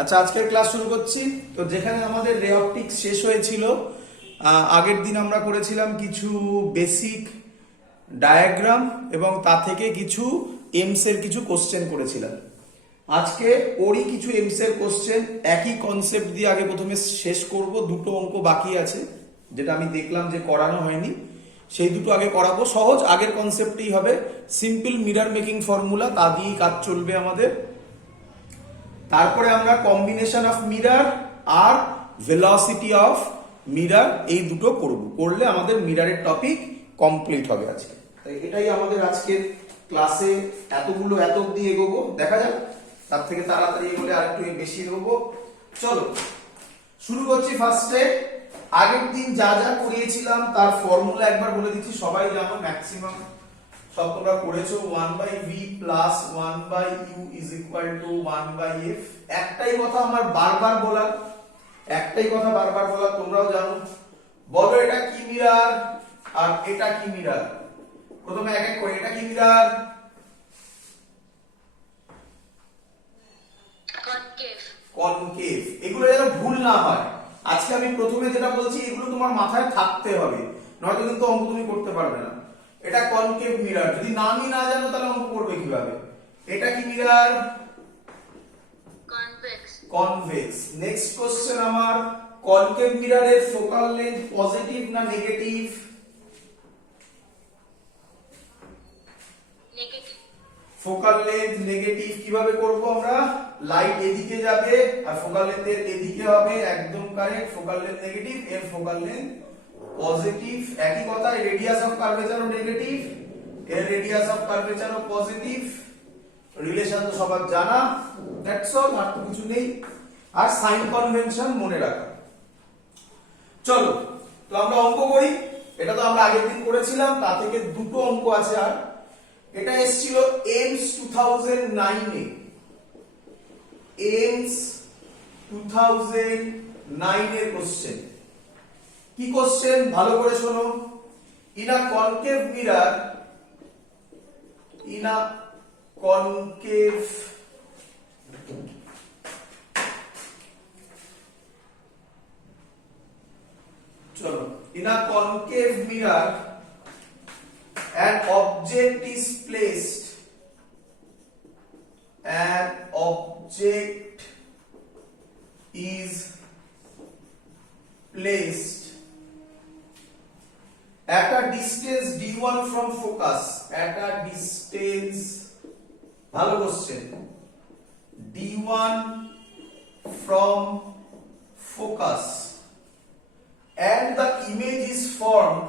আচ্ছা, আজকের ক্লাস শুরু করছি। তো যেখানে আমাদের রে অপটিক্স শেষ হয়েছিল, আগের দিন আমরা করেছিলাম কিছু বেসিক ডায়াগ্রাম এবং তা থেকে কিছু এমস এর কিছু কোশ্চেন করেছিলাম। আজকে ওরই কিছু এমস এর কোশ্চেন একই কনসেপ্ট দিয়ে আগে প্রথমে শেষ করব। দুটো অঙ্ক বাকি আছে যেটা আমি দেখলাম যে করানো হয়নি, সেই দুটো আগে করাবো। সহজ আগের কনসেপ্টই হবে, সিম্পল মিরর মেকিং ফর্মুলা, তা দিয়েই কাজ চলবে আমাদের। তারপরে আমরা কম্বিনেশন অফ মিরর আর ভেলোসিটি অফ মিরর এই দুটো করব, করলে আমাদের মিররের টপিক কমপ্লিট হবে আজকে। তাই এটাই আমাদের আজকের ক্লাসে। এতগুলো এত অব্দি এগোবো, দেখা যাক তার থেকে তাড়াতাড়ি এগোলে আর একটু বেশি এগোবো। চলো শুরু করছি। ফার্স্টে আগের দিন যা যা করিয়েছিলাম তার ফর্মুলা একবার বলে দিচ্ছি, সবাই জানো, ম্যাক্সিমাম সব তোমরা করেছো। 1/v plus 1/u is equal two 1/f। একটাই কথা আমার বারবার বলার, তোমরাও জানো। বলো এটা কি মিরর আর এটা কি মিরর? প্রথমে এক এক করে, এটা কি মিরর? কনকেভ। এগুলো যেন ভুল না হয়, আজকে আমি প্রথমে যেটা বলছি এগুলো তোমার মাথায় থাকতে হবে, নয়তো কিন্তু অঙ্ক তুমি করতে পারবে না। এটা কনকেভ মিরর, যদি নামই না জানো তাহলে অঙ্ক করবে কিভাবে? এটা কি মিরর? কনভেক্স। নেক্সট কোশ্চেন আমার, কনকেভ মিররের ফোকাল লেন্থ পজিটিভ না নেগেটিভ? Focal length negative. কিভাবে করব আমরা? লাইট এদিকে যাবে আর ফোকাল লেন্থ এদিকে হবে, একদম কারেক্ট। ফোকাল লেন্থ নেগেটিভ, এর ফোকাল লেন্থ পজিটিভ। একই কথা, রেডিয়াস অফ কার্ভেচারও নেগেটিভ, এর রেডিয়াস অফ কার্ভেচারও পজিটিভ। রিলেশন তো সবার জানা, দ্যাটস অল, আর তো কিছু নেই। আর সাইন কনভেনশন মনে রাখা। চলো তো আমরা অঙ্ক করি। এটা তো আমরা আগের দিন করেছিলাম, তা থেকে দুটো অঙ্ক আছে। আর এটা এসেছিল এমস 2009 এ, এমস 2009 এর কোশ্চেন। কি কোশ্চেন ভালো করে শোনো। In a concave mirror, in a concave চলো, in a concave mirror an object is placed, an object is placed at a distance d1 from focus, at a distance, ভালো question, d1 from focus, and the image is formed,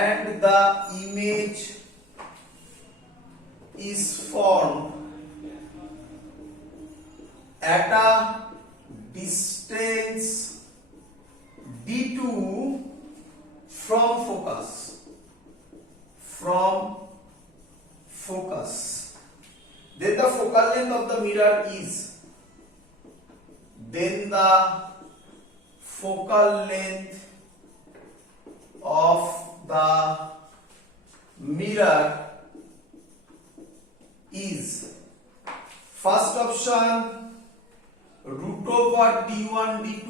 and the image is formed at a distance d2 from focus, then the focal length of the mirror is, then the focal length of the mirror is, first option root over d1 d2,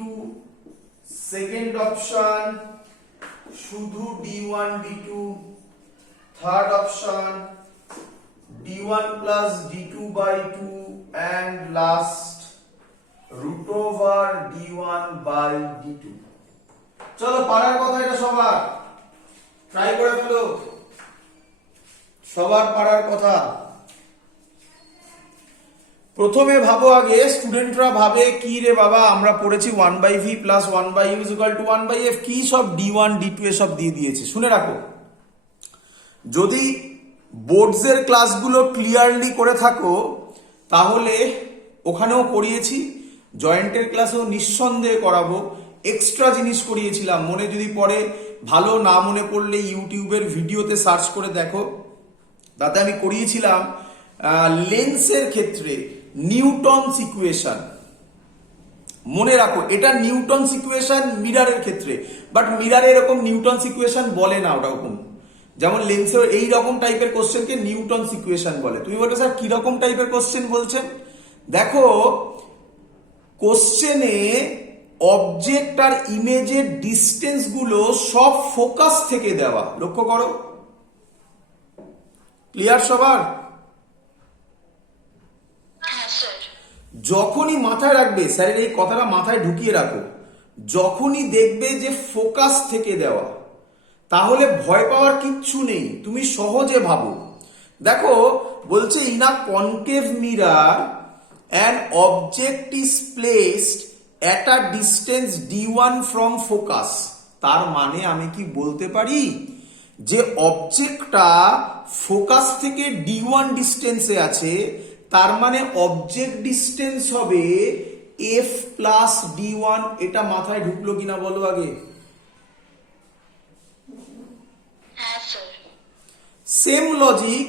second option শুধু d1 d2, third option d1 plus d2 by 2, and last root over d1 by d2. চলো পারার কথা, এটা সবার try করে ফেলো, সবার পারার কথা। প্রথমে ভাবো, আগে স্টুডেন্টরা ভাবে কি রে বাবা, আমরা পড়েছি 1/v plus 1/u is equal two 1/f, কি সব d1 d2 এসব দিয়ে দিয়েছে। শুনে রাখো, যদি বোর্ডস এর ক্লাসগুলো ক্লিয়ারলি করে থাকো তাহলে ওখানেও করিয়েছি, জয়েন্টের ক্লাসেও নিঃসন্দেহে করাবো। এক্সট্রা জিনিস করিয়েছিলাম, মনে যদি পড়ে ভালো, না মনে পড়লে ইউটিউবের ভিডিওতে সার্চ করে দেখো। তাতে আমি করিয়েছিলাম লেন্সের ক্ষেত্রে নিউটনস ইকুয়েশন। মনে রাখো, এটা নিউটনস ইকুয়েশন মিররের ক্ষেত্রে, বাট মিররে এরকম নিউটনস ইকুয়েশন বলে না ওরকম। যেমন লেন্সের এই রকম টাইপের কোশ্চেনকে নিউটনস ইকুয়েশন বলে। তুমি বলবে স্যার কি রকম টাইপের কোশ্চেন বলছেন? দেখো কোশ্চেনে অবজেক্ট আর ইমেজের ডিস্টেন্স গুলো সব ফোকাস থেকে দেওয়া, লক্ষ্য করো। ক্লিয়ার সবার? যখনই মাথায় রাখবে, স্যারের এই কথাটা মাথায় ঢুকিয়ে রাখো, যখনই দেখবে যে ফোকাস থেকে দেওয়া, তাহলে ভয় পাওয়ার কিচ্ছু নেই, তুমি সহজে ভাবো। দেখো বলছে in a concave mirror an object is placed at a distance d1 from focus. তার মানে আমি কি বলতে পারি যে অবজেক্টটা ফোকাস থেকে d1 ডিস্টেন্সে আছে, তার মানে অবজেক্ট ডিস্টেন্স হবে f প্লাস d1। এটা মাথায় ঢুকলো কিনা বলো আগে? Same logic,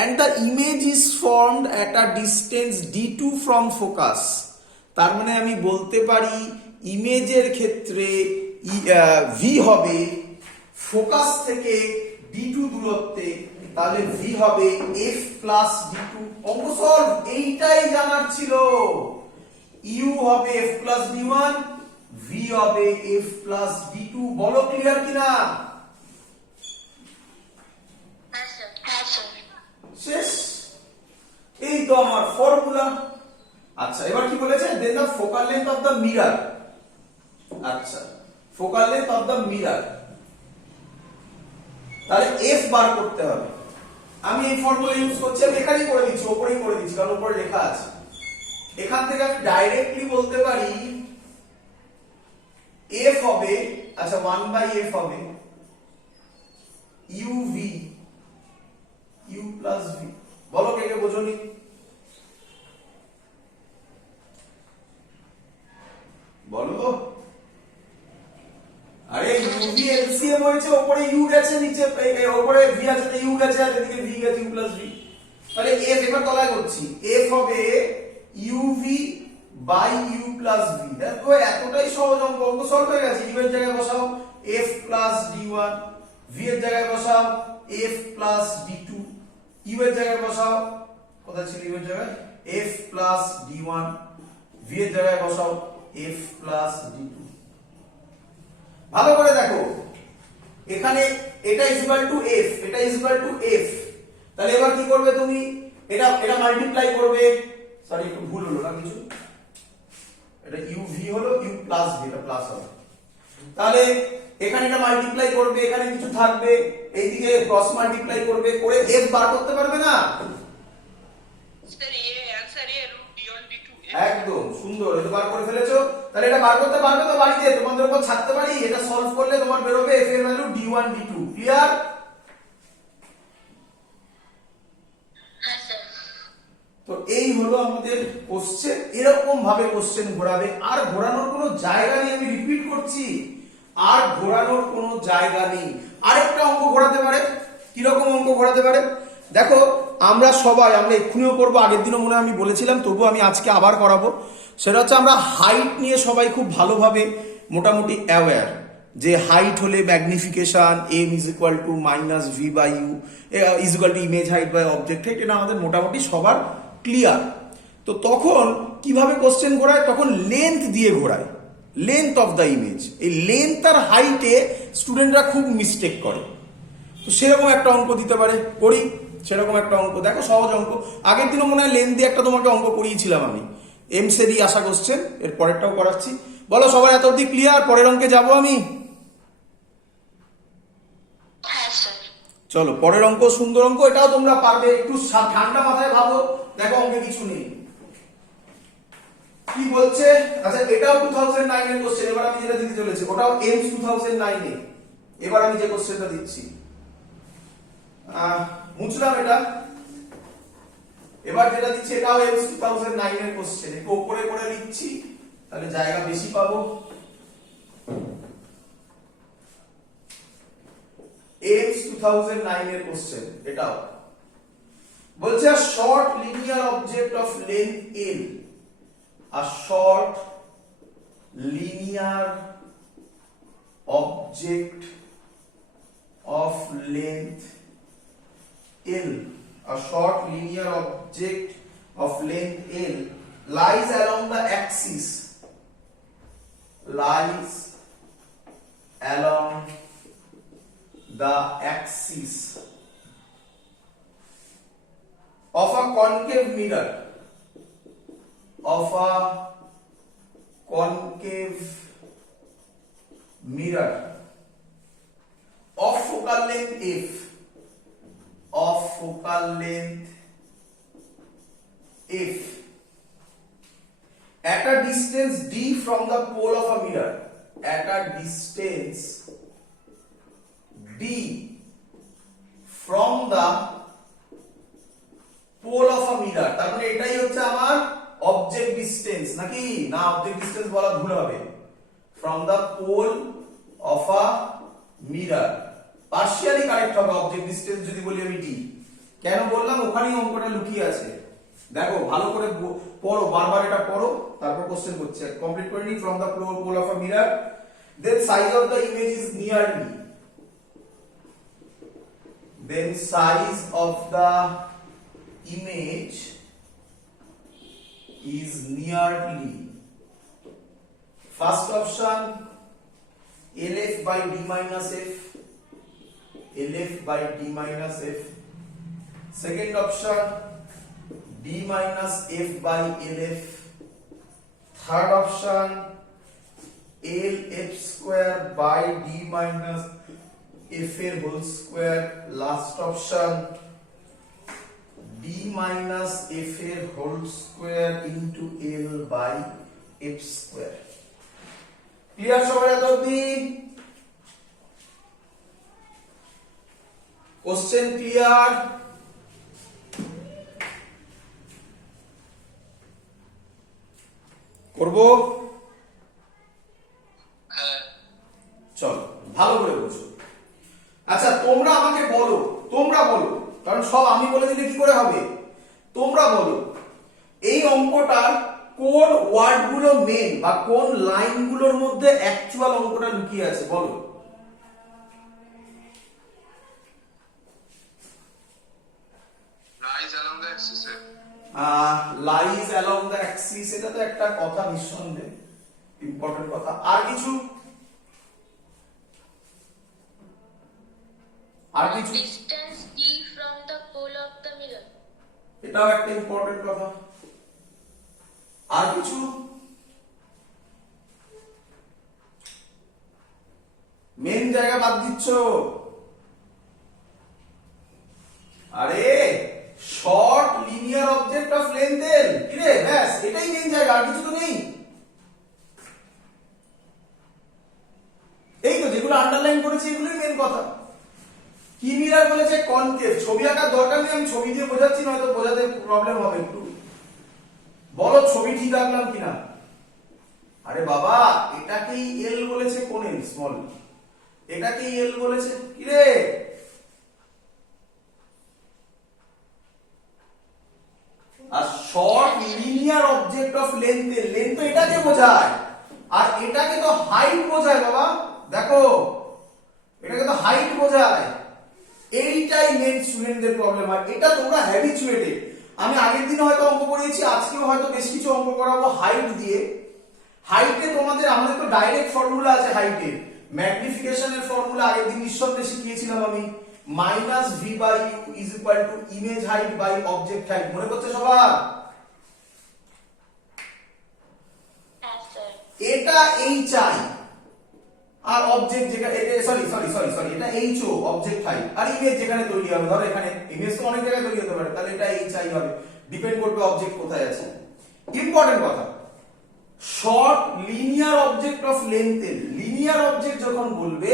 and the image is formed at a distance d2 from focus। তার মানে আমি বলতে পারি ইমেজের ক্ষেত্রে v হবে ফোকাস থেকে d2 দূরত্বে, তাহলে v হবে f প্লাস d2। অঙ্ক সলভ, এইটাই জানার ছিল। u হবে f প্লাস d1, v হবে f প্লাস d2। বলো ক্লিয়ার কিনা? শেষ, এই তো আমার ফর্মুলা। আচ্ছা এবার কি বলেছে? Then the focal length of the mirror. আচ্ছা focal length of the mirror, তাহলে f বার করতে হবে। আমি এই ফর্মুলা ইউজ করছি, আমি এখানেই করে দিচ্ছি, উপরেই করে দিচ্ছি, কারণ উপরে লেখা আছে। এখান থেকে আমি ডাইরেক্টলি বলতে পারি f হবে, আচ্ছা 1/f হবে uv u প্লাস v। বলো কে কে বোঝোনি? বলো। আরে uv এলসিএম হয়েছে, উপরে u গেছে, নিচে উপরে v আছে, তো u গেছে, আর এদিকে v গেছে, u প্লাস v। তাহলে f এবার তলায় করছি, f হবে uv by u plus v। দেখো এতটাই সহজ অঙ্ক, অঙ্ক সলভ হয়ে গেছে। u এর জায়গায় বসাও f প্লাস d1, v এর জায়গায় বসাও f প্লাস d2, u এর জায়গায় বসাও, কোথায় ছিল u এর জায়গায়, f প্লাস d1, v এর জায়গায় বসাও f প্লাস d2। ভালো করে দেখো, এখানে এটা ইজ ইকুয়াল টু f, এটা ইজ ইকুয়াল টু f। তাহলে এবার কি করবে তুমি? এটা মাল্টিপ্লাই করবে, সরি একটু ভুল হলো না কিছু, এটা uv হলো u প্লাস v, এটা প্লাস হবে। তাহলে এখানে এটা মাল্টিপ্লাই করবে, এখানে কিছু থাকবে, এইদিকে ক্রস মাল্টিপ্লাই করবে, করে f বার করতে পারবে না? স্যার এই आंसर এ √d1 d2 একদম সুন্দর, এটা বার করে ফেলেছো। তাহলে এটা বার করতে পারবে তো বাড়িতে, তোমাদের উপর ছাড়তে পারি। এটা সলভ করলে তোমার বেরোবে f এর ভ্যালু d1 d2। ক্লিয়ার? হ্যাঁ স্যার। তো এই হলো আমাদের কোশ্চেন। এরকম ভাবে কোশ্চেন ঘোরাবে, আর ঘোরানোর কোনো জায়গা নেই, আমি রিপিট করছি, আর ঘোরানোর কোনো জায়গা নেই। আরেকটা অঙ্ক ঘোরাতে পারে। কিরকম অঙ্ক ঘোরাতে পারে? দেখো আমরা সবাই, আমরা এক্ষুনিও করবো, আগের দিনও মনে হয় আমি বলেছিলাম, তবু আমি আজকে আবার করাবো। সেটা হচ্ছে আমরা হাইট নিয়ে সবাই খুব ভালোভাবে মোটামুটি অ্যাওয়্যার, যে হাইট হলে magnification m is equal to minus v by u is equal to image height by object height, এটা আমাদের মোটামুটি সবার ক্লিয়ার। তো তখন কিভাবে কোশ্চেন ঘোরায়? তখন লেন্থ দিয়ে ঘোরায়, লেন্থ অফ দ্য ইমেজ। এই লেন্থ আর হাইটে স্টুডেন্টরা খুব মিস্টেক করে। তো সেরকম একটা অঙ্ক দিতে পারে, করি সেরকম একটা অঙ্ক। দেখো সহজ অঙ্ক, আগের দিনও মনে হয় লেন্থ দিয়ে একটা তোমাকে অঙ্ক করিয়েছিলাম আমি, এমসেরই আসা কোশ্চেন, এর পরেরটাও করাচ্ছি। বলো সবার এত অবধি ক্লিয়ার? পরের অঙ্কে যাবো আমি। হ্যাঁ স্যার। চলো পরের অঙ্ক, সুন্দর অঙ্ক, এটাও তোমরা পারবে। একটু ঠান্ডা মাথায় ভাবো, দেখো অঙ্কে কিছু নেই। কি বলছে? আচ্ছা এটাও 2009 এর কোশ্চেন। এবার আমি যেটা দিতে চলেছি ওটাও এমস 2009 এ। এবার আমি যে কোশ্চেনটা দিচ্ছি, মুছলাম এটা। এবার যেটা দিচ্ছি এটাও এমস 2009 এর কোশ্চেন। একটু উপরে করে লিখছি, তাহলে জায়গা বেশি পাবো। এমস 2009 এর কোশ্চেন এটাও। বলছে a short linear object of length l, a short linear object of length l, a short linear object of length l lies along the axis lies along the axis of a concave mirror of focal length f at a distance d from the pole of a mirror, at a distance d from the pole of a mirror, তার মানে এটাই হচ্ছে আমার object distance নাকি না? Object distance বলা ভুল হবে। from the pole of a mirror partially correct হবে অবজেক্ট ডিসটেন্স যদি বলি আমি d। কেন বললাম? ওখানেই অঙ্কটা লুকিয়ে আছে। দেখো ভালো করে পড়ো, বারবার এটা পড়ো, তারপর কোশ্চেন করছে। কমপ্লিট করে নি। from the pole of a mirror, then size of the image is nearly, then size of the image is nearly, first option LF by D minus F, LF by D minus F, second option D minus F by LF, third option LF square by D minus F এর whole square, last option D minus F এর whole square into L by F square। Clear সবাই এত অবধি? Question clear? করব? হ্যাঁ চলো ভালো করে বুঝো। আচ্ছা তোমরা আমাকে বলো, কারণ সব আমি বলে দিলে কি করে হবে? তোমরা বলো এই অঙ্কটার কোন ওয়ার্ডগুলো মেন বা কোন লাইনগুলোর মধ্যে অ্যাকচুয়াল অঙ্কটা লুকিয়ে আছে বলো। lies along the axis lies along the Axis, এটা তো একটা কথা নিঃসন্দেহে ইম্পর্টেন্ট কথা। আর কিছু? distance d from the pole of the mirror, এটাও একটা ইম্পর্টেন্ট কথা। আর কিছু? মেন জায়গা বাদ দিচ্ছ। আরে short linear object of length এল, কি রে? ব্যাস এটাই মেন জায়গা, আর কিছু তো নেই। এই তো যেগুলো আন্ডারলাইন করেছি এগুলোই মেন কথা। কি মিরার বলেছে? কনকেভ। ছবি আঁকার দরকার নেই, আমি ছবি দিয়ে বোঝাচ্ছি, নয়তো বোঝাতে প্রবলেম হবে একটু। বলো ছবি ঠিক আঁকলাম কিনা? আরে বাবা এটাকেই এল বলেছে, কোন এল? স্মল। এটাকেই এল বলেছে, কি রে? আর short linear object of length এর লেন্থ তো এটাকে বোঝায়, আর এটাকে তো হাইট বোঝায় বাবা। দেখো এটাকে তো হাইট বোঝায়। এইটাই মেন স্টুডেন্টদের প্রবলেম হয়। এটা তোমরা হ্যাবিচুয়েটেড। আমি আগের দিন হয়তো অঙ্ক করিয়েছি, আজকেও হয়তো বেশ কিছু অঙ্ক করাবো হাইট দিয়ে। হাইটে তোমাদের, আমাদের তো ডাইরেক্ট ফর্মুলা আছে হাইটের। ম্যাগনিফিকেশনের ফর্মুলা আগের দিন নিঃশব্দে শিখিয়েছিলাম আমি। Minus v by u is equal to image height by object height. মনে পড়ছে সবার? হ্যাঁ স্যার, এটা এইচ আই আর অবজেক্ট যেখানে, সরি এটা এইচ ও অবজেক্ট হাইট, আর ইমেজ যেখানে তৈরি হবে, ধরো এখানে ইমেজ তো অনেক জায়গায় তৈরি হতে পারে, তাহলে এটা এইচ আই হবে। ডিপেন্ড করবে অবজেক্ট কোথায় আছে। ইম্পর্টেন্ট কথা, short linear object of length এর লিনিয়ার অবজেক্ট যখন বলবে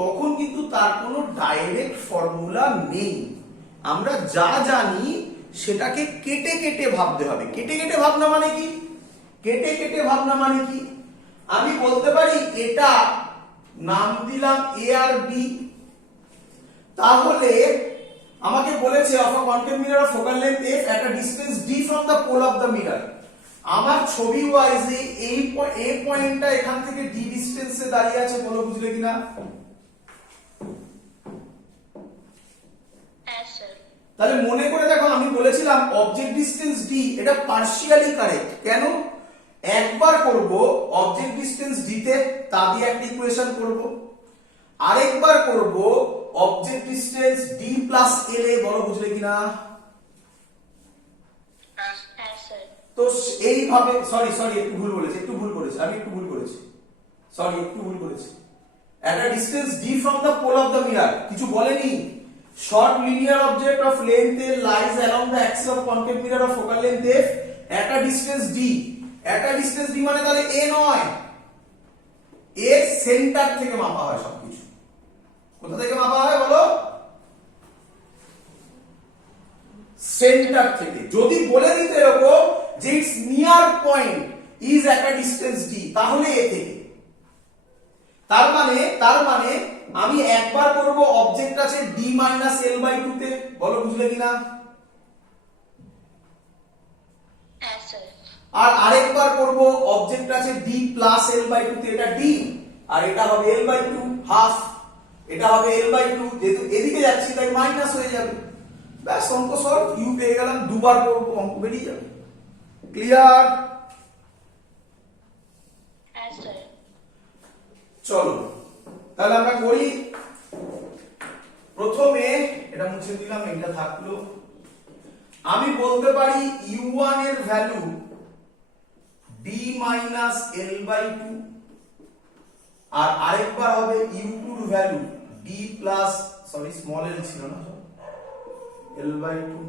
তখন কিন্তু তার কোনো ডাইরেক্ট ফর্মুলা নেই। আমরা যা জানি সেটাকে কেটে কেটে ভাবতে হবে। কেটে কেটে ভাবনা মানে কি? কেটে কেটে ভাবনা মানে কি? আমি বলতে পারি এটা নাম দিলাম এ আর বি, তাহলে আমাকে বলেছে of a concave mirror of focal length F at a distance D from the pole of the mirror. আমার ছবি ওয়াইজে এই এ পয়েন্টটা এখান থেকে ডি ডিসটেন্সে দাঁড়িয়ে আছে, বলো বুঝলে কিনা? হ্যাঁ স্যার, তাহলে মনে করে দেখো, আমি বলেছিলাম অবজেক্ট ডিসটেন্স ডি এটা পার্শিয়ালি কারেক্ট। কেন? একবার করব অবজেক্ট ডিসটেন্স d তে, তা দিয়ে একটা ইকুয়েশন করব। আরেকবার করব object distance d plus l এ, বলো বুঝলে কিনা? Yes. Yes, sir. তো এইভাবে, সরি একটু ভুল করেছি, আমি একটু ভুল করেছি, একটা distance d from the pole of the mirror, কিছু বলেনি। Short linear object of length a lies along the axis of concave mirror of focal length f, একটা ডিসটেন্স d, মানে তাহলে a নয়, এর সেন্টার থেকে মাপা হয় সবকিছু। কোথা থেকে মাপা হয় বলো? সেন্টার থেকে। যদি বলে দিত এরকম যে ইটস নিয়ার পয়েন্ট ইজ একটা ডিসটেন্স d, তাহলে এ থেকে। তার মানে আমি একবার করব অবজেক্ট আছে d মাইনাস l বাই 2 তে, বলো বুঝলে কিনা? Yes, sir. আর আরেকবার করব অবজেক্ট আছে d প্লাস l বাই 2 তে, এটা d আর এটা হবে l বাই 2 হাফ, এটা হবে l বাই 2, যেহেতু এদিকে যাচ্ছি তাই মাইনাস হয়ে যাবে। ব্যাস, অঙ্ক সলভ, ইউ পেয়ে গেলাম, দুবার করব অঙ্ক বেরিয়ে যাবে। ক্লিয়ার? Yes, sir. চলো তাহলে আমরা করি। প্রথমে এটা মুছে দিলাম, এটা থাকলো। আমি বলতে পারি u1 এর value d minus l by 2, আর আরেকবার হবে u2 এর value d plus, sorry small l ছিল না, l by 2,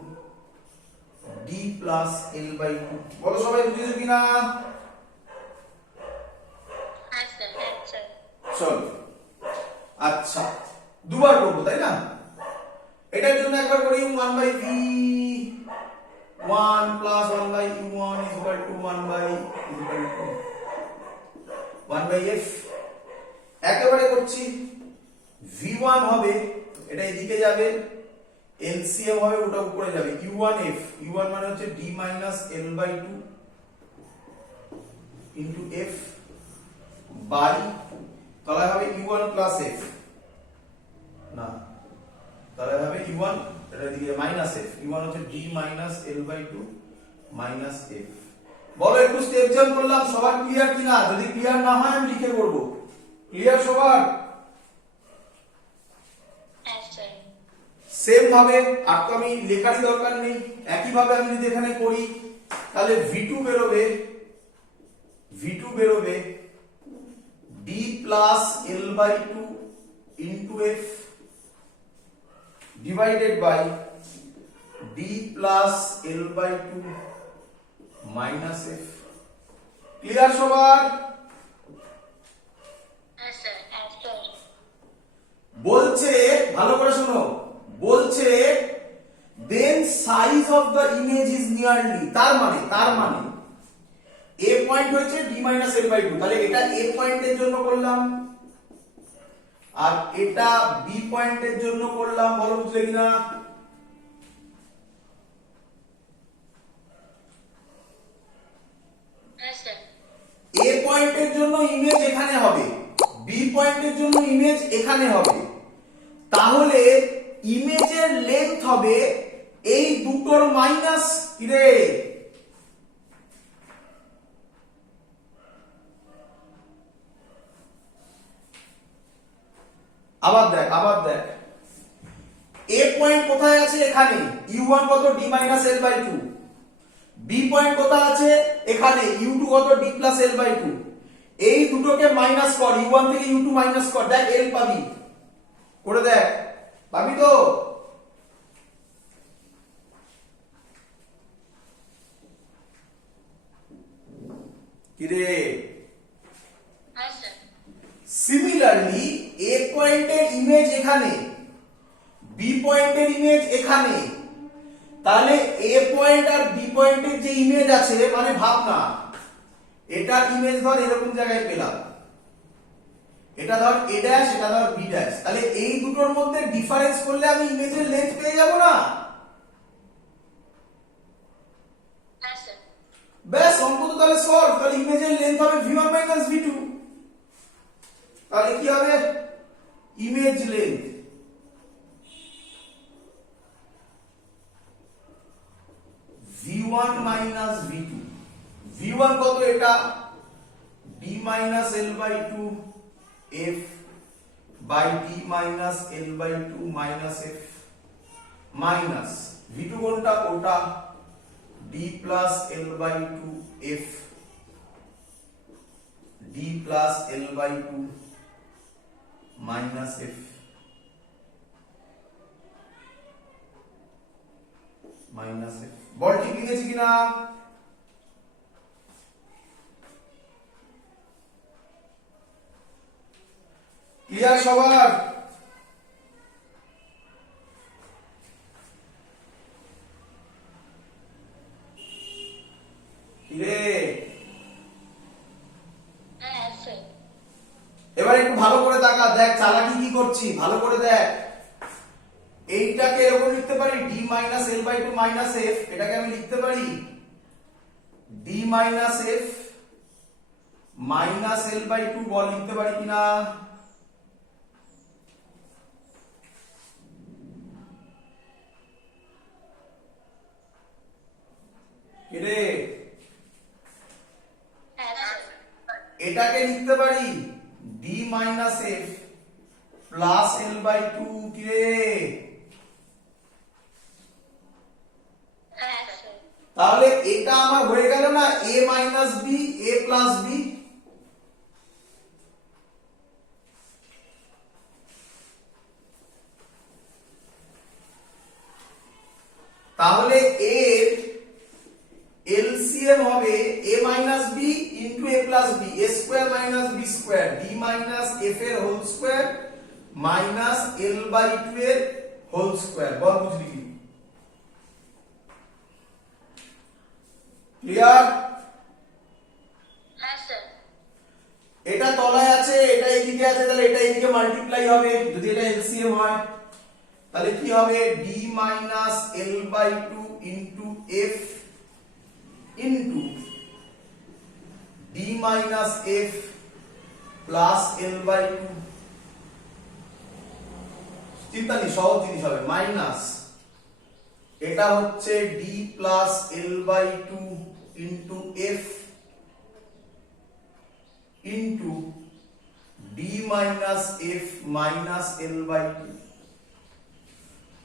d plus l by 2। বলো সবাই বুঝেছো কিনা? Yes, sir. Yes, sir. চলো, আচ্ছা দুবার করবো তাই না? এটার জন্য একবার করি 1 by v 1 plus 1 by u1 is equal to 1 by f। একেবারে করছি, v1 হবে, এটা এদিকে যাবে, LCM হবে, ওটা উপরে যাবে, u1f, u1 মানে হচ্ছে d minus l by 2 into f by, তলায় হবে u1 প্লাস f, না তলায় হবে u1, এটা দিকে মাইনাস f, u1 হচ্ছে d minus l by 2 minus f। বলো একটু স্টেপ জাম্প করলাম, সবার ক্লিয়ার কিনা? যদি ক্লিয়ার না হয় আমি লিখে করব। ক্লিয়ার সবার? Yes, sir. সেম ভাবে আর তো আমি লেখারই দরকার নেই, একই ভাবে আমি যদি এখানে করি তাহলে v2 বেরোবে d plus l by 2 into f divided by d plus l by 2 minus f। Clear সবার? Yes, sir. Yes, sir. বলছে, ভালো করে শোনো, বলছে then size of the image is nearly, তার মানে a পয়েন্ট হয়েছে d মাইনাস l বাই 2, তাহলে এটা a পয়েন্টের জন্য করলাম আর এটা b পয়েন্টের জন্য করলাম, বলো বুঝলে কিনা? Yes, sir. a পয়েন্টের জন্য ইমেজ এখানে হবে, b পয়েন্টের জন্য ইমেজ এখানে হবে, তাহলে ইমেজের লেন্থ হবে এই দুটোর মাইনাস, কিরে আবার দেখ a পয়েন্ট কোথায় আছে? এখানে, u1 কত? d minus l by 2। b point কোথায় আছে? এখানে, u2 কত? d plus l by 2। এই দুটোকে মাইনাস কর, u1 থেকে u2 মাইনাস কর, দেখ l পাবি, করে দেখ, পাবি তো? কিরে? Yes, sir. সিমিলারলি a পয়েন্টের ইমেজ এখানে, b পয়েন্টের ইমেজ এখানে, তাহলে a পয়েন্ট আর b পয়েন্টের যে ইমেজ আছে, মানে ভাব না, এটার ইমেজ ধর এরকম জায়গায় পেলাম, এটা ধর a ড্যাশ, এটা ধর b ড্যাশ, তাহলে এই দুটোর মধ্যে ডিফারেন্স করলে আমি ইমেজের লেন্থ পেয়ে যাব না? Yes, sir. ব্যাস, অঙ্ক তো তাহলে সলভ। তাহলে ইমেজের লেন্থ হবে v1 মাইনাস v2, তাহলে কি হবে? Image length v1 minus v2, v1 v1 কত এটা d minus l by 2 f by d minus l by 2 minus f minus v2 কোনটা ওটা d plus l by 2 f d plus l by 2 minus f minus f বল ঠিক লিখেছি কিনা clear সবার রে হ্যাঁ স্যার। এবার একটু ভালো করে তাকা দেখ চালাকি কি করছি ভালো করে দেখ এইটাকে এরকম লিখতে পারি d minus l by 2 minus f এটাকে আমি লিখতে পারি d minus f minus l by 2 বল লিখতে পারি কিনা রে হ্যাঁ স্যার। এটাকে লিখতে পারি d minus f plus l by 2 কি রে হ্যাঁ স্যার। তাহলে এটা আমার হয়ে গেল না a minus b a plus b তাহলে a LCM হবে a minus b into a plus b a square minus b square d minus f এর whole square minus l by 2 এর হোল স্কয়ার বল বুঝলি কি ক্লিয়ার হ্যাঁ sir. এটা তলায় আছে এটা এইদিকে আছে তাহলে এটা এইদিকে মাল্টিপ্লাই হবে যদি এটা এলসিএম হয় তাহলে কি হবে d minus l by 2 into f into d minus f plus l by 2 চিন্তা নেই সহজ জিনিস হবে মাইনাস এটা হচ্ছে d plus l by 2 into f into d minus f minus l by 2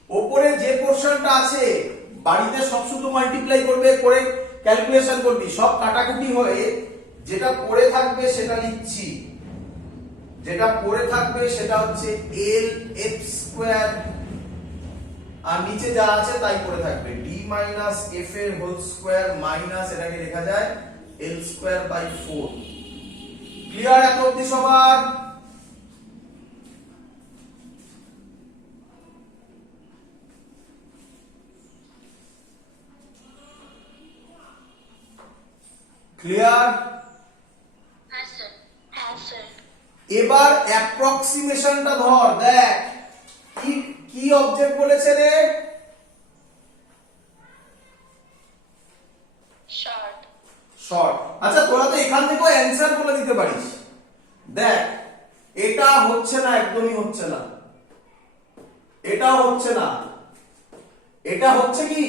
উপরে যে পোরশনটা আছে বাড়িতে সব শুধু মাল্টিপ্লাই করবে করে ক্যালকুলেশন করবি সব কাটাকুটি হয়ে যেটা পড়ে থাকবে সেটা লিখছি যেটা পড়ে থাকবে সেটা হচ্ছে l f স্কয়ার আর নিচে যা আছে তাই পড়ে থাকবে d minus f এর হোল স্কয়ার মাইনাস এটাকে লেখা যায় l স্কয়ার বাই 4 ক্লিয়ার এত অবধি সবার ক্লিয়ার হ্যাঁ স্যার। হ্যাঁ স্যার। এবার অ্যাপ্রক্সিমেশনটা ধর দেখ কি কি অবজেক্ট বলেছে রে শর্ট। শর্ট আচ্ছা তোরা তো এখান থেকেও অ্যানসার বলে দিতে পারিস দেখ এটা হচ্ছে না একদমই হচ্ছে না এটা হচ্ছে না এটা হচ্ছে কি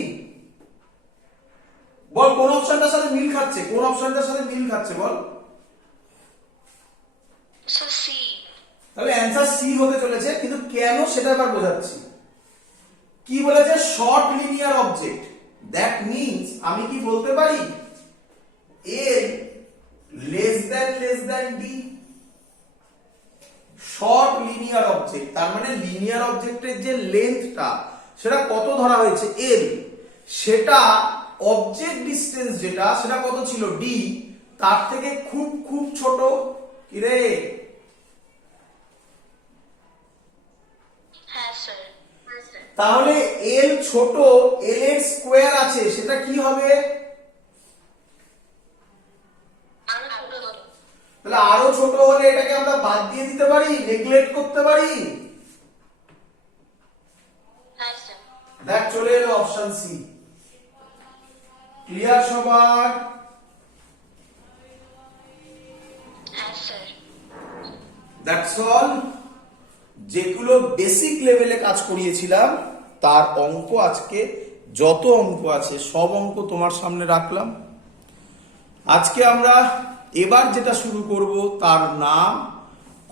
বল কোন অপশনটার সাথে মিল খাচ্ছে কোন অপশনটার সাথে মিল খাচ্ছে বল স্যার সি। তাহলে অ্যানসার সি হতে চলেছে কিন্তু কেন সেটা এবার বোঝাচ্ছি কি বলেছে short linear object that means আমি কি বলতে পারি l less than d short linear object তার মানে লিনিয়ার অবজেক্টের যে লেন্থটা সেটা কত ধরা হয়েছে l সেটা অবজেক্ট ডিসটেন্স যেটা সেটা কত ছিল d তার থেকে খুব খুব ছোট কি রে হ্যাঁ স্যার। হ্যাঁ স্যার। তাহলে l ছোট l এর স্কয়ার আছে সেটা কি হবে আরো ছোট হলো। তাহলে আরো ছোট হলে এটাকে আমরা বাদ দিয়ে দিতে পারি নেগলেক্ট করতে পারি হ্যাঁ স্যার। দেখ চলে এলো অপশন সি ক্লিয়ার সবার হ্যাঁ স্যার। দ্যাটস অল যেগুলো বেসিক লেভেলে কাজ করিয়েছিলাম তার অঙ্ক আজকে যত অঙ্ক আছে সব অঙ্ক তোমার সামনে রাখলাম আজকে আমরা এবার যেটা শুরু করব তার নাম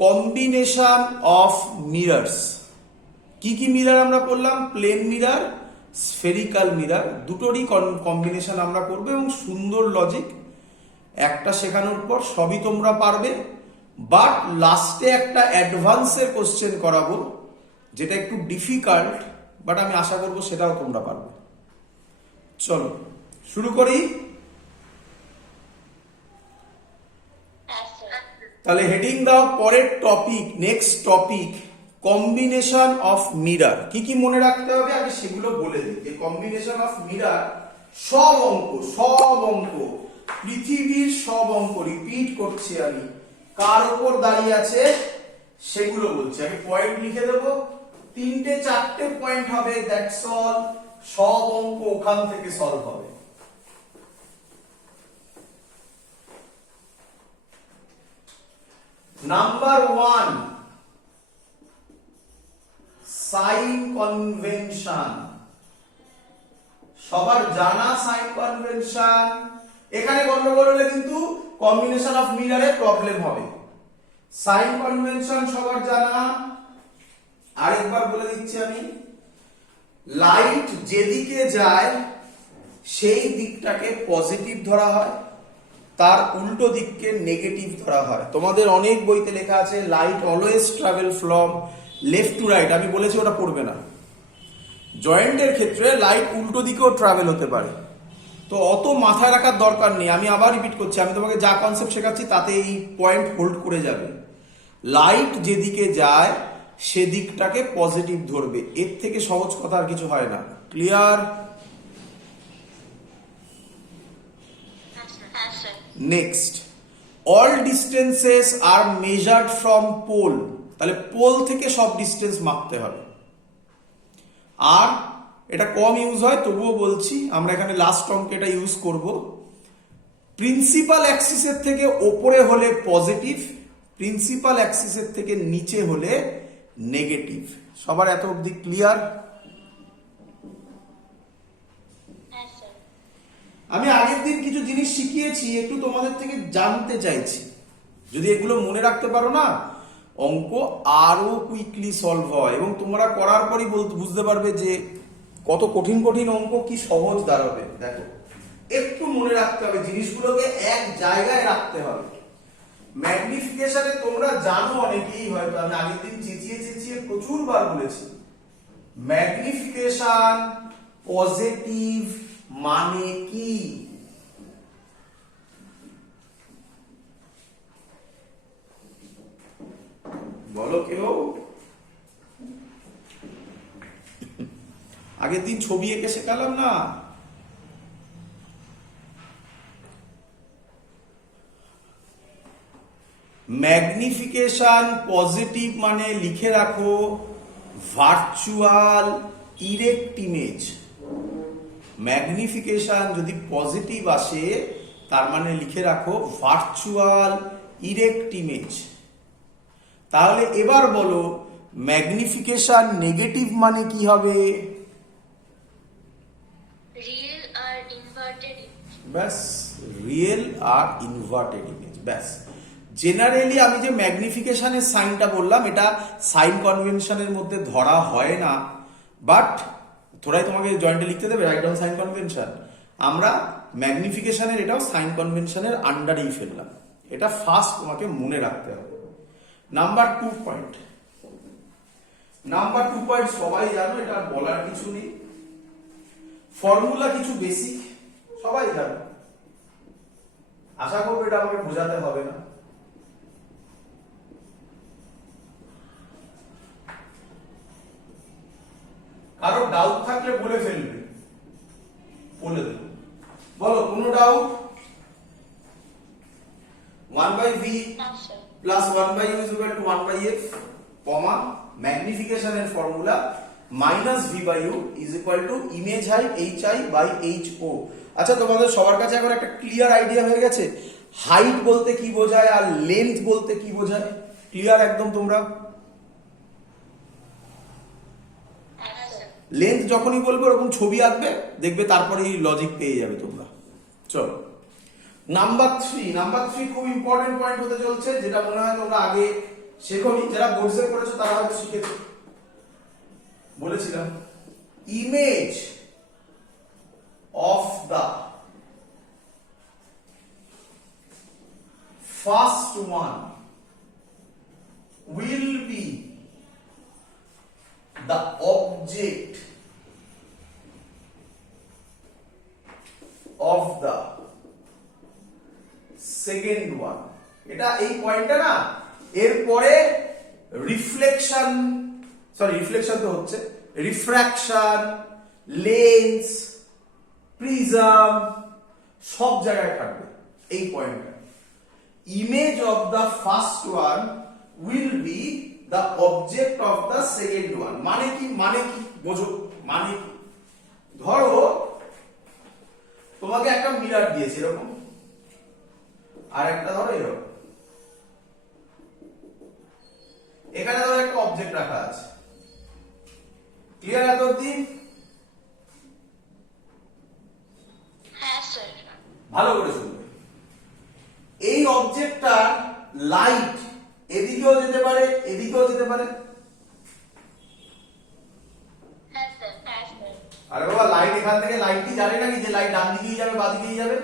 কম্বিনেশন অফ মিরর্স। কি কি মিরর আমরা করলাম? প্লেন মিরর, স্ফেরিক্যাল মিরর, দুটোরই কম্বিনেশন আমরা করব এবং সুন্দর লজিক। একটা শেখানোর পর সবই তোমরা পারবে, বাট লাস্টে একটা অ্যাডভান্সের কোশ্চেন করাবো যেটা একটু ডিফিকাল্ট, বাট আমি আশা করব সেটাও তোমরা পারবে। চলো শুরু করি। Yes, sir. তাহলে হেডিং দাও পরের topic, next topic combination of mirror. কি কি মনে রাখতে হবে আগে সেগুলো বলে দিই। যে কম্বিনেশন অফ মিরর সব অঙ্ক পৃথিবীর সব অঙ্ক, রিপিট করছি আমি, কার উপর দাঁড়িয়ে আছে সেগুলো বলছি। আমি পয়েন্ট লিখে দেবো, 3-4 পয়েন্ট হবে, দ্যাটস অল। সব অঙ্ক ওখান থেকে সলভ হবে। Number 1, sign convention. সবার জানা সাইন কনভেনশন। এখানে গন্ডগোল হলে কিন্তু কম্বিনেশন অফ মিররে প্রবলেম হবে। সাইন কনভেনশন সবার জানা। আরেকবার বলে দিচ্ছি আমি, লাইট যেদিকে যায় সেই দিকটাকে পজিটিভ ধরা হয়, তার উল্টো দিককে নেগেটিভ ধরা হয়। তোমাদের অনেক বইতে লেখা আছে light always travel from left to right, আমি বলেছি ওটা পড়বে না। জয়েন্টের ক্ষেত্রে লাইট উল্টো দিকেও ট্রাভেল হতে পারে, তো অত মাথায় রাখার দরকার নেই। আমি আবার রিপিট করছি, আমি তোমাকে যা কনসেপ্ট শেখাচ্ছি তাতে এই পয়েন্ট হোল্ড করে যাবে। লাইট যেদিকে যায় সেদিকটাকে পজিটিভ ধরবে, এর থেকে সহজ কথা আর কিছু হয় না। Clear? Yes, sir. Next, all distances are measured from pole. তাহলে পোল থেকে সব ডিস্টেন্স মাপতে হবে। আর এটা কম ইউজ হয় তবুও বলছি, আমরা এখানে লাস্ট অঙ্কে এটা ইউজ করব। প্রিন্সিপাল অ্যাক্সিসের থেকে ওপরে হলে পজিটিভ, প্রিন্সিপাল অ্যাক্সিসের থেকে নিচে হলে নেগেটিভ। সবার এত অবধি ক্লিয়ার? Yes, sir. আমি আগের দিন কিছু জিনিস শিখিয়েছি, একটু তোমাদের থেকে জানতে চাইছি। যদি এগুলো মনে রাখতে পারো না, অঙ্ক আরো কুইকলি সলভ হয় এবং তোমরা করার পরই বুঝতে পারবে যে কত কঠিন কঠিন অঙ্ক কি সহজ দাঁড়াবে। দেখো, একটু মনে রাখতে হবে, জিনিসগুলোকে এক জায়গায় রাখতে হবে। ম্যাগনিফিকেশনে তোমরা জানো অনেকেই, হয়তো আমি আগের দিন চেঁচিয়ে প্রচুর বার বলেছি। ম্যাগনিফিকেশন পজিটিভ মানে কি? বলো কেউ? আগের দিন ছবি এঁকে শেখালাম না? ম্যাগনিফিকেশন পজিটিভ মানে লিখে রাখো ভার্চুয়াল ইরেক্ট ইমেজ। ম্যাগনিফিকেশন যদি পজিটিভ আসে তার মানে লিখে রাখো ভার্চুয়াল ইরেক্ট ইমেজ। তাহলে এবার বলো ম্যাগনিফিকেশন নেগেটিভ মানে কি হবে? Real or inverted image. ব্যাস, রিয়েল আর ইনভার্টেড ইমেজ। ব্যাস, জেনারেলি আমি যে ম্যাগনিফিকেশনের সাইনটা বললাম এটা সাইন কনভেনশনের মধ্যে ধরা হয় না, বাট থোড়াই তোমাকে জয়েন্টে লিখতে দেবে রাইট ডাউন সাইন কনভেনশন। আমরা ম্যাগনিফিকেশনের এটাও সাইন কনভেনশনের আন্ডারেই ফেললাম। এটা ফার্স্ট তোমাকে মনে রাখতে হবে। নাম্বার 2 পয়েন্ট, নাম্বার 2 পয়েন্ট সবাই জানো, এটা আর বলার কিছু নেই। ফর্মুলা কিছু বেসিক সবাই জানো, আশা করবো এটা আমাকে বোঝাতে হবে না। কারো ডাউট থাকলে বলে ফেলবে, বলে দেবো। বলো, কোনো doubt? 1/v Yes, sir. plus 1/u is equal to 1/f, comma ম্যাগনিফিকেশনের formula minus v/u is equal to image height hi/ho। আচ্ছা, তোমাদের সবার কাছে এখন একটা ক্লিয়ার আইডিয়া হয়ে গেছে হাইট বলতে কি বোঝায় আর লেন্থ বলতে কি বোঝায়? ক্লিয়ার একদম তোমরা? Yes, sir. লেন্থ যখনই বলবে ওরকম ছবি আঁকবে, দেখবে তারপরেই লজিক পেয়ে যাবে তোমরা। চলো, নাম্বার 3 খুব ইম্পর্টেন্ট পয়েন্ট হতে চলছে, যেটা মনে হয় তোমরা আগে শেখোনি, যারা বোর্ডসে করেছো তারা হয়তো শিখেছো। বলেছিলাম image of the first one will be the object of the second one. এটা এই পয়েন্টটা না, এরপরে রিফ্লেকশন তো হচ্ছে রিফ্র্যাকশন, লেন্স, প্রিজম, সব জায়গায় থাকবে এই পয়েন্টটা। Image of the first one will be the object of the second one. মানে কি বোঝো, মানে কি? ধরো তোমাকে একটা মিরর দিয়েছে এরকম, আর একটা ধরো এরকম, এখানে ধরো একটা অবজেক্ট রাখা আছে। ক্লিয়ার এত অবধি? হ্যাঁ স্যার। ভালো করে শুনবে। এই অবজেক্টটা লাইট এদিকেও যেতে পারে, এদিকেও যেতে পারে। হ্যাঁ স্যার। হ্যাঁ স্যার। আরে বাবা, লাইট এখান থেকে লাইট কি জানে নাকি যে লাইট ডান দিকেই যাবে বা দিকেই যাবে?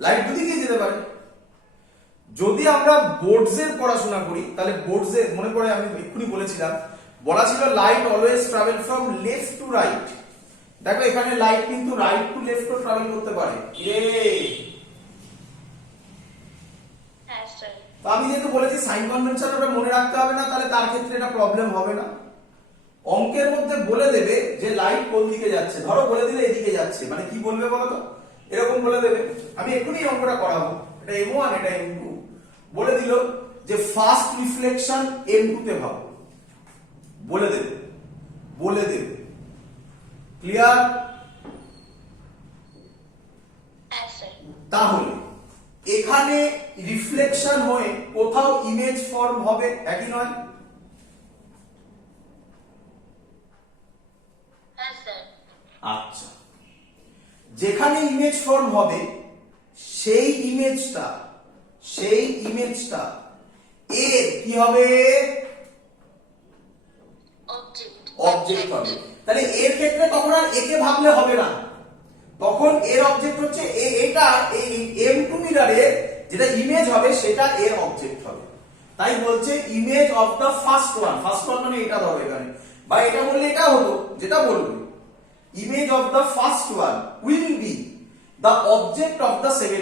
লাইট দুদিকেই যেতে পারে। যদি আমরা বোর্ডসের পড়াশোনা করি তাহলে বোর্ডসে মনে পড়ে, আমি এক্ষুনি বলেছিলাম, বলা ছিল light always travel from left to right. দেখো এখানে লাইট কিন্তু রাইট টু লেফটও ট্রাভেল করতে পারে। হ্যাঁ স্যার। তো আমি যেহেতু বলেছি সাইন কনভেনশন ওটা মনে রাখতে হবে না, তাহলে তার ক্ষেত্রে এটা প্রবলেম হবে না। অঙ্কের মধ্যে বলে দেবে যে লাইট কোন দিকে যাচ্ছে, ধরো বলে দিলে এদিকে যাচ্ছে, মানে কি বলবে বলো তো, এরকম বলে দেবে। আমি এক্ষুনি এই অঙ্কটা করাবো, এটা M1 এটা M2, বলে দিল যে ফার্স্ট রিফ্লেকশন M2 তে ভাবো, বলে দেবে, ক্লিয়ার? হ্যাঁ স্যার। তাহলে এখানে রিফ্লেকশন হয়ে কোথাও ইমেজ ফর্ম হবে, একই নয়? হ্যাঁ স্যার। আচ্ছা, যেখানে ইমেজ ফর্ম হবে সেই ইমেজটা এর কি হবে? অবজেক্ট হবে। তাহলে এর ক্ষেত্রে তখন আর একে ভাবলে হবে না, তখন এর অবজেক্ট হচ্ছে এটা, এই M2 মিররের যেটা ইমেজ হবে সেটা এর অবজেক্ট হবে। তাই বলছে image of the first one মানে এটা ধরো এখানে, বা এটা বললে এটা হলো, যেটা বলবে image of the first one will be the object of the second